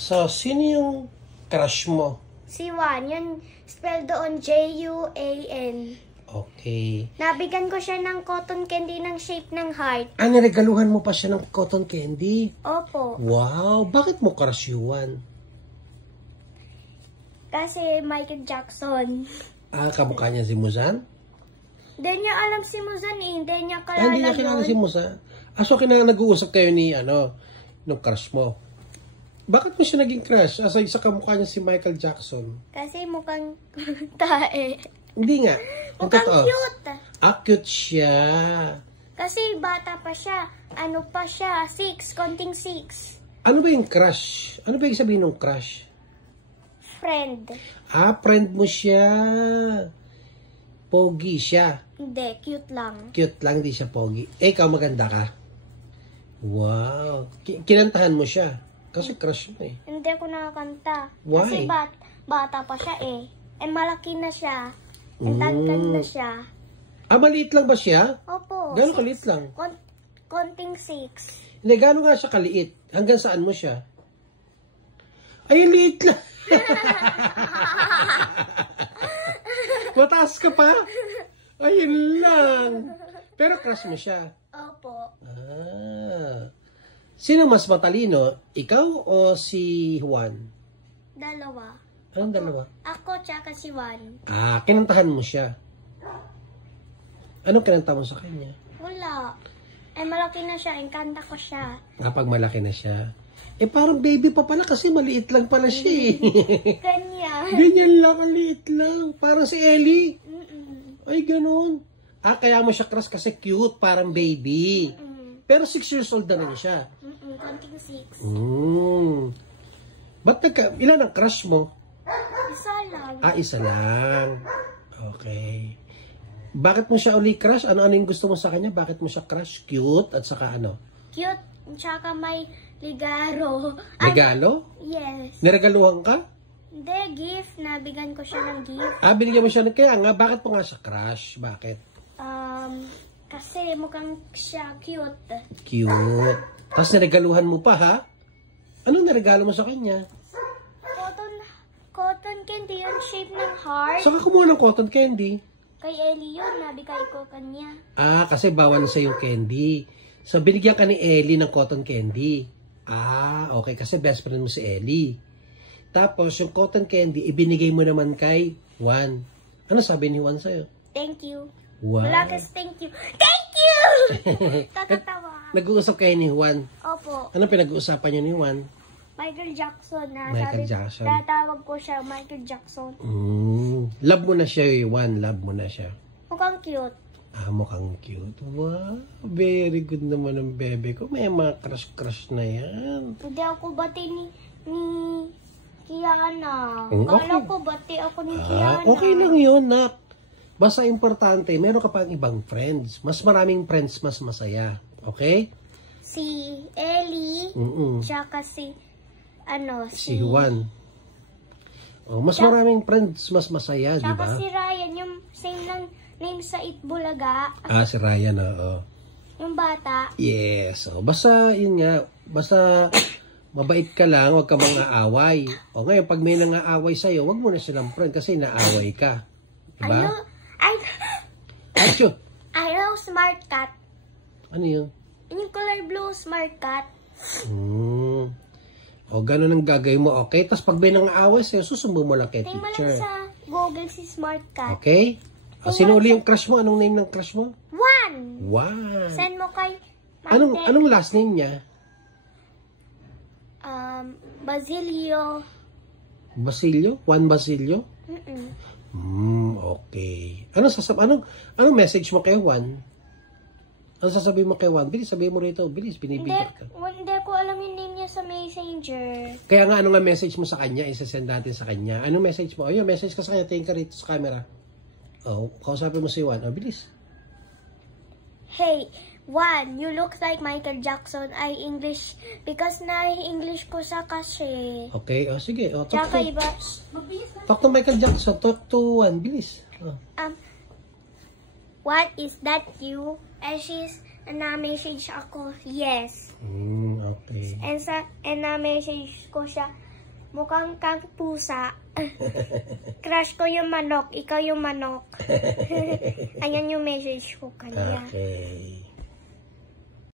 So, sino yung crush mo? Si Juan. Yun, spell doon Juan. Okay. Nabigyan ko siya ng cotton candy ng shape ng heart. Ah, niregaluhan mo pa siya ng cotton candy? Opo. Wow! Bakit mo crush Juan? Kasi Michael Jackson. Ah, kamukha niya si Muzan? Hindi niya alam si Muzan eh. Hindi niya Ah, kalala hindi niya kilala yun. si Muzan? Ah, so nag-uusap kayo ni, nung crush mo? Bakit mo siya naging crush? Aside sa kamukha niya si Michael Jackson? Kasi mukhang tae. Hindi nga. Ang Mukhang totoo. cute. Ah, cute siya. Kasi bata pa siya. Ano pa siya? 6. Konting 6. Ano ba yung crush? Ano ba yung sabihin ng crush? Friend. Ah, friend mo siya. Pogi siya. Hindi. Cute lang. Cute lang, di siya pogi. Eh, ikaw maganda ka. Wow. Kinantahan mo siya. Kasi crush mo eh. Hindi ako nakakanta. Why? Kasi bata pa siya eh. Eh malaki na siya. Eh tangkad na siya. Ah, maliit lang ba siya? Opo. Gano'ng kaliit lang? Konting 6. Hindi, gano'n nga siya kaliit? Hanggang saan mo siya? Ay, liit lang. Mataas ka pa? Ayun lang. Pero crush mo siya. Opo. Ah. Sino mas matalino? Ikaw o si Juan? Dalawa. Anong dalawa? Ako tsaka si Juan. Ah, kinantahan mo siya. Anong kinanta mo sa kanya? Wala. Eh malaki na siya. Enkanta ko siya. Kapag malaki na siya. Eh, parang baby pa pala kasi maliit lang pala siya eh. Kanya. Ganyan lang, maliit lang. Parang si Ellie. Mm-mm. Ay, ganun. Ah, kaya mo siya crush kasi cute, parang baby. Pero 6 years old na rin siya. Konting 6. Ba't ilan ang crush mo? Isa lang. Ah, isa lang. Okay. Bakit mo siya uli crush? Ano yung gusto mo sa kanya? Bakit mo siya crush? Cute at saka ano? Cute. Tsaka may ligaro. Regalo? Yes. Niregaluhan ka? Hindi, gift. Nabigyan ko siya ng gift. Ah, binigyan mo siya ng kaya nga. Bakit mo nga siya crush? Bakit? Kasi mukhang siya cute. Cute. Tapos niregaluhan mo pa, ha? Anong niregalo mo sa kanya? Cotton candy yung shape ng heart. Saan ka kumuha ng cotton candy? Kay Ellie yun, nabigay ko kanya. Ah, kasi bawal sa yung candy. So, binigyan ka ni Ellie ng cotton candy. Ah, okay. Kasi best friend mo si Ellie. Tapos, yung cotton candy, ibinigay mo naman kay Juan. Ano sabi ni Juan sa'yo? Thank you. Wow. Wala kasi thank you. Thank you! Kakatawa. Nag-uusap kayo ni Juan. Opo. Ano pinag-uusapan niyo ni Juan? Michael Jackson na. Michael Jackson. Tatawag ko siya Michael Jackson. Love mo na siya, Juan. Love mo na siya. Mukhang cute. Ah, mukhang cute. Wow. Very good naman ang bebe ko. May mga crush-crush na yan. Hindi ako bati ni Kiana. Okay. Kala ko bati ako ni Kiana. Okay lang yun, Nak. Basta importante, meron ka pang ibang friends. Mas maraming friends, mas masaya. Okay? Si Ellie, tsaka si Juan. Oh, mas maraming friends, mas masaya, di ba? Tsaka si Ryan, yung same lang name sa Itbulaga. Ah, si Ryan, oo. Yung bata. Yes. Oh, basta, yun nga, basta mabait ka lang, huwag ka mang-aaway. O ngayon, pag may nang-aaway sa'yo, huwag mo na silang friend kasi naaway ka. Diba? Acho! Ayaw, smart cat. Ano yun? Yung color blue, smart cat. O, ganun ang gagawin mo, okay? Tapos pag may nang-aaway sa'yo, susumbong mo lang kay Tingnan mo teacher. lang sa Google si smart cat. Okay? O, sino uli yung crush mo? Anong name ng crush mo? Juan! Wow! Send mo kay Anong last name niya? Basilio. Basilio? Juan Basilio? Okay. Anong message mo kay Juan? Ano sasabihin mo kay Juan? Bilis, sabihin mo rito. Bilis, binibigat ka. Hindi ko alam yung name niya sa messenger. Kaya nga, ano nga message mo sa kanya? Isasend natin sa kanya. Anong message mo? Ayun, message ka sa kanya. Tingin ka rito sa camera. Oh, kausapin mo si Juan. Oh, bilis. Hey, Juan, you look like Michael Jackson. I English, because na-English ko sa kasi. Okay, oh, sige. Oh, Tsaka iba. Talk to Michael Jackson. Talk to Juan. Bilis. Oh. What is that you? And she's, na-message ako, yes. Okay. And na-message ko siya, mukhang kang pusa. Crush ko yung manok, ikaw yung manok. Ayan yung message ko kanya. Okay.